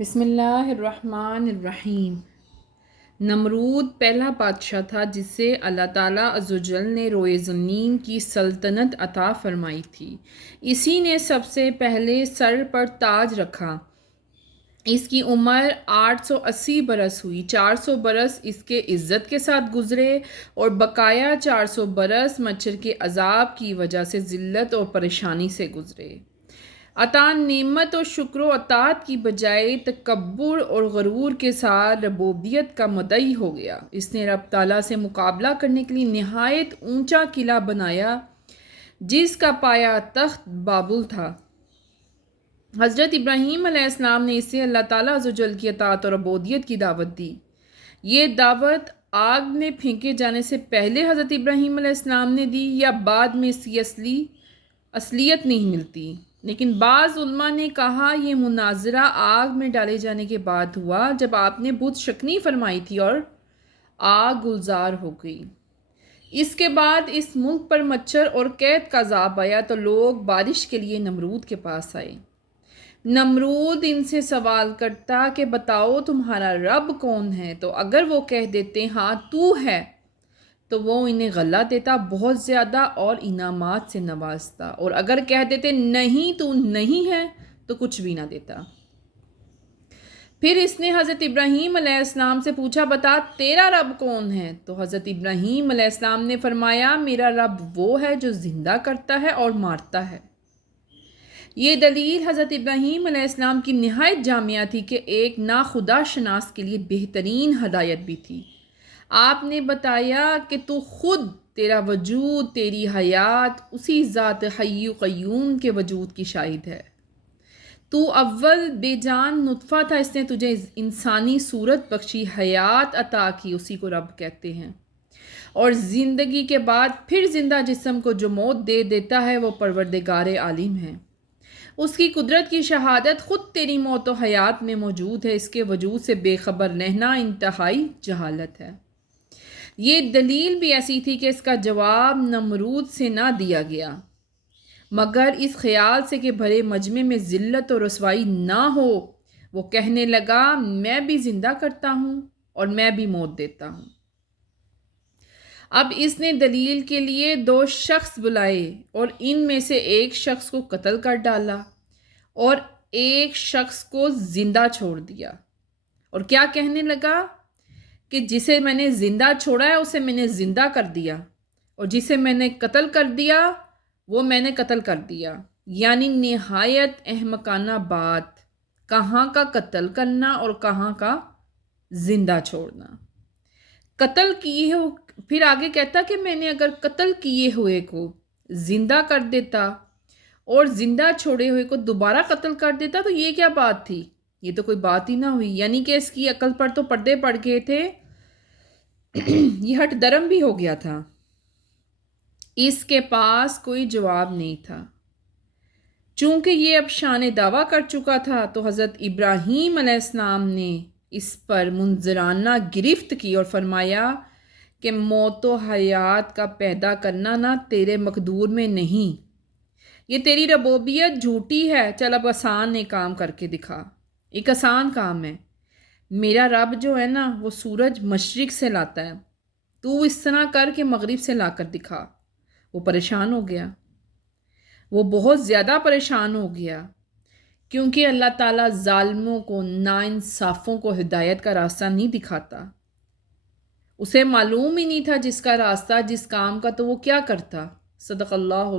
بسم اللہ الرحمن الرحیم۔ نمرود پہلا بادشاہ تھا جسے اللہ تعالیٰ عزوجل نے روئے زمین کی سلطنت عطا فرمائی تھی۔ اسی نے سب سے پہلے سر پر تاج رکھا۔ اس کی عمر 880 برس ہوئی۔ 400 برس اس کے عزت کے ساتھ گزرے اور بقایا 400 برس مچھر کے عذاب کی وجہ سے ذلت اور پریشانی سے گزرے۔ عطا نعمت اور شکر و اطاعت کی بجائے تکبر اور غرور کے ساتھ ربوبیت کا مدعی ہو گیا۔ اس نے رب تعالیٰ سے مقابلہ کرنے کے لیے نہایت اونچا قلعہ بنایا جس کا پایا تخت بابل تھا۔ حضرت ابراہیم علیہ السلام نے اسے اللہ تعالیٰ عزوجل کی اطاعت اور عبودیت کی دعوت دی۔ یہ دعوت آگ میں پھینکے جانے سے پہلے حضرت ابراہیم علیہ السلام نے دی یا بعد میں اس کی اصلیت نہیں ملتی، لیکن بعض علماء نے کہا یہ مناظرہ آگ میں ڈالے جانے کے بعد ہوا جب آپ نے بت شکنی فرمائی تھی اور آگ گلزار ہو گئی۔ اس کے بعد اس ملک پر مچھر اور قید کا عذاب آیا تو لوگ بارش کے لیے نمرود کے پاس آئے۔ نمرود ان سے سوال کرتا کہ بتاؤ تمہارا رب کون ہے، تو اگر وہ کہہ دیتے ہاں تو ہے تو وہ انہیں غلہ دیتا بہت زیادہ اور انعامات سے نوازتا، اور اگر کہہ دیتے نہیں تو نہیں ہے تو کچھ بھی نہ دیتا۔ پھر اس نے حضرت ابراہیم علیہ السلام سے پوچھا بتا تیرا رب کون ہے، تو حضرت ابراہیم علیہ السلام نے فرمایا میرا رب وہ ہے جو زندہ کرتا ہے اور مارتا ہے۔ یہ دلیل حضرت ابراہیم علیہ السلام کی نہایت جامعہ تھی کہ ایک ناخدا شناس کے لیے بہترین ہدایت بھی تھی۔ آپ نے بتایا کہ تو خود، تیرا وجود، تیری حیات اسی ذات حی قیوم کے وجود کی شاہد ہے۔ تو اول بے جان نطفہ تھا، اس نے تجھے انسانی صورت بخشی، حیات عطا کی، اسی کو رب کہتے ہیں، اور زندگی کے بعد پھر زندہ جسم کو جو موت دے دیتا ہے وہ پروردگار عالم ہے۔ اس کی قدرت کی شہادت خود تیری موت و حیات میں موجود ہے، اس کے وجود سے بے خبر رہنا انتہائی جہالت ہے۔ یہ دلیل بھی ایسی تھی کہ اس کا جواب نمرود سے نہ دیا گیا مگر اس خیال سے کہ بھرے مجمع میں ذلت و رسوائی نہ ہو۔ وہ کہنے لگا میں بھی زندہ کرتا ہوں اور میں بھی موت دیتا ہوں۔ اب اس نے دلیل کے لیے 2 شخص بلائے اور ان میں سے ایک شخص کو قتل کر ڈالا اور ایک شخص کو زندہ چھوڑ دیا، اور کیا کہنے لگا کہ جسے میں نے زندہ چھوڑا ہے اسے میں نے زندہ کر دیا، اور جسے میں نے قتل کر دیا وہ میں نے قتل کر دیا۔ یعنی نہایت احمقانہ بات، کہاں کا قتل کرنا اور کہاں کا زندہ چھوڑنا۔ قتل کیے ہو، پھر آگے کہتا کہ میں نے اگر قتل کیے ہوئے کو زندہ کر دیتا اور زندہ چھوڑے ہوئے کو دوبارہ قتل کر دیتا تو یہ کیا بات تھی، یہ تو کوئی بات ہی نہ ہوئی۔ یعنی کہ اس کی عقل پر تو پردے پڑ گئے تھے، یہ ہٹ درم بھی ہو گیا تھا۔ اس کے پاس کوئی جواب نہیں تھا۔ چونکہ یہ اب شان دعویٰ کر چکا تھا تو حضرت ابراہیم علیہ السلام نے اس پر منظرانہ گرفت کی اور فرمایا کہ موت و حیات کا پیدا کرنا نہ تیرے مقدور میں نہیں، یہ تیری ربوبیت جھوٹی ہے۔ چل اب آسان ایک کام کر کے دکھا۔ ایک آسان کام ہے، میرا رب جو ہے نا وہ سورج مشرق سے لاتا ہے، تو اس طرح کر کے مغرب سے لا کر دکھا۔ وہ پریشان ہو گیا، وہ بہت زیادہ پریشان ہو گیا، کیونکہ اللہ تعالیٰ ظالموں کو، ناانصافوں کو ہدایت کا راستہ نہیں دکھاتا۔ اسے معلوم ہی نہیں تھا جس کا راستہ، جس کام کا، تو وہ کیا کرتا۔ صدق اللہ